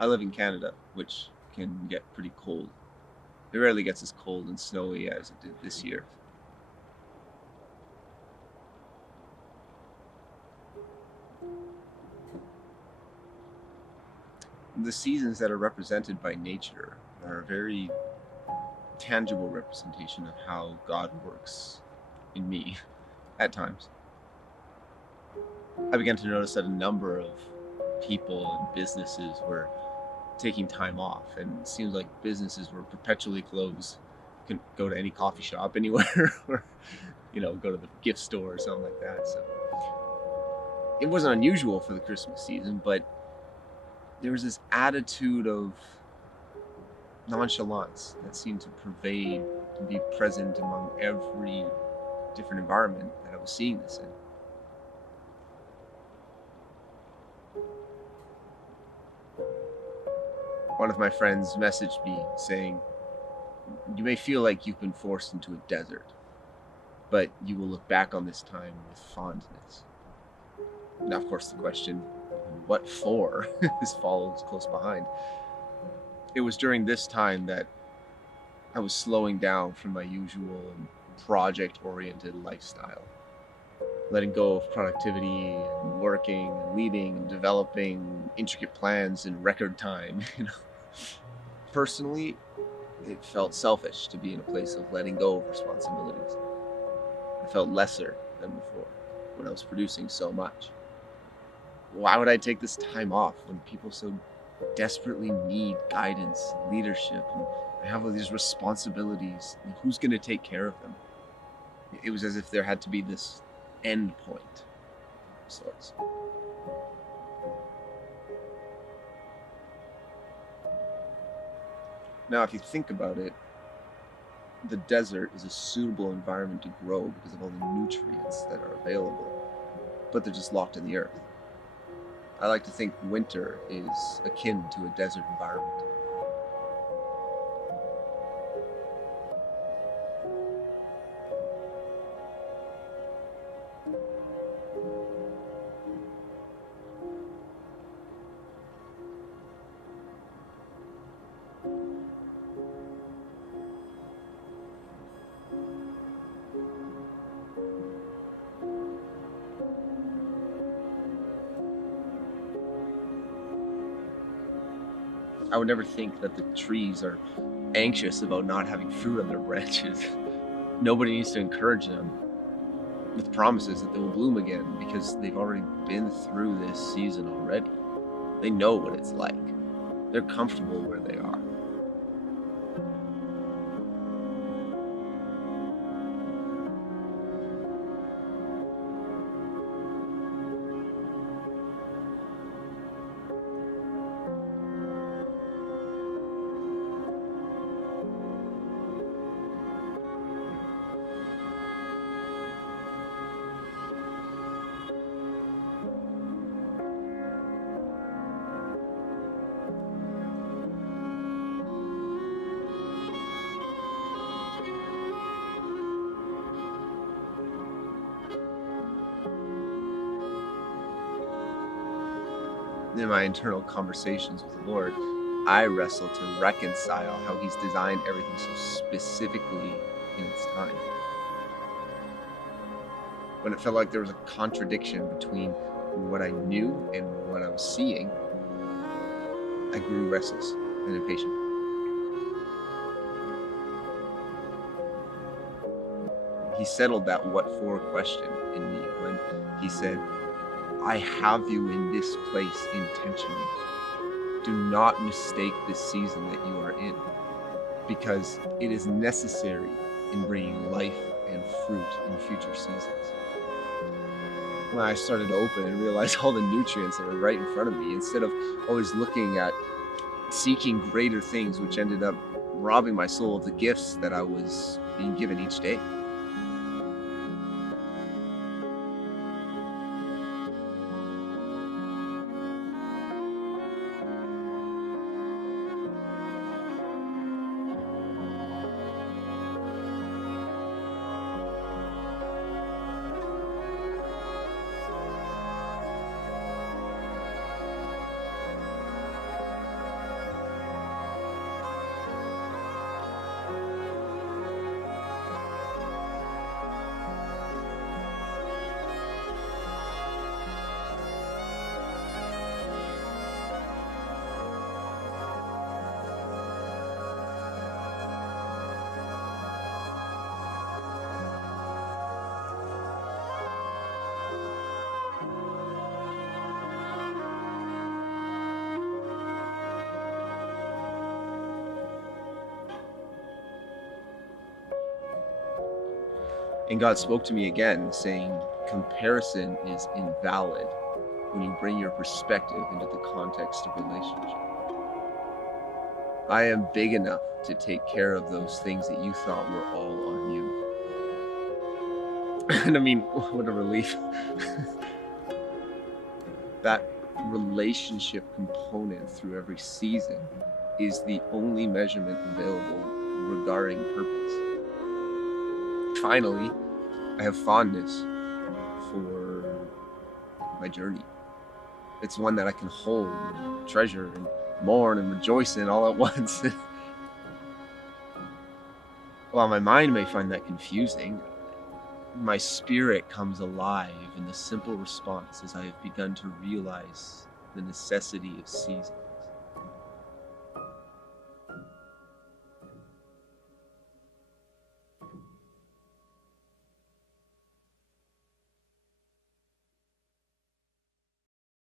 I live in Canada, which can get pretty cold. It rarely gets as cold and snowy as it did this year. The seasons that are represented by nature are a very tangible representation of how God works in me at times. I began to notice that a number of people and businesses were taking time off, and it seems like businesses were perpetually closed. You can go to any coffee shop anywhere, or go to the gift store or something like that. So it wasn't unusual for the Christmas season, but there was this attitude of nonchalance that seemed to pervade and be present among every different environment that I was seeing this in. One of my friends messaged me saying, "You may feel like you've been forced into a desert, but you will look back on this time with fondness." Now, of course, the question, what for, is follows close behind. It was during this time that I was slowing down from my usual project-oriented lifestyle, letting go of productivity and working and leading and developing intricate plans in record time. Personally, it felt selfish to be in a place of letting go of responsibilities. I felt lesser than before when I was producing so much. Why would I take this time off when people so desperately need guidance, leadership, and I have all these responsibilities? Who's going to take care of them? It was as if there had to be this end point of sorts. Now, if you think about it, the desert is a suitable environment to grow because of all the nutrients that are available, but they're just locked in the earth. I like to think winter is akin to a desert environment. I would never think that the trees are anxious about not having fruit on their branches. Nobody needs to encourage them with promises that they will bloom again because they've already been through this season already. They know what it's like. They're comfortable where they are. In my internal conversations with the Lord, I wrestle to reconcile how He's designed everything so specifically in its time. When it felt like there was a contradiction between what I knew and what I was seeing, I grew restless and impatient. He settled that what for question in me when He said, "I have you in this place intentionally. Do not mistake this season that you are in, because it is necessary in bringing life and fruit in future seasons." When I started to open and realize all the nutrients that were right in front of me, instead of always looking at seeking greater things, which ended up robbing my soul of the gifts that I was being given each day. And God spoke to me again, saying, comparison is invalid when you bring your perspective into the context of relationship. I am big enough to take care of those things that you thought were all on you. And I mean, what a relief. That relationship component through every season is the only measurement available regarding purpose. Finally, I have fondness for my journey. It's one that I can hold and treasure and mourn and rejoice in all at once. While my mind may find that confusing, my spirit comes alive in the simple response as I have begun to realize the necessity of seasons.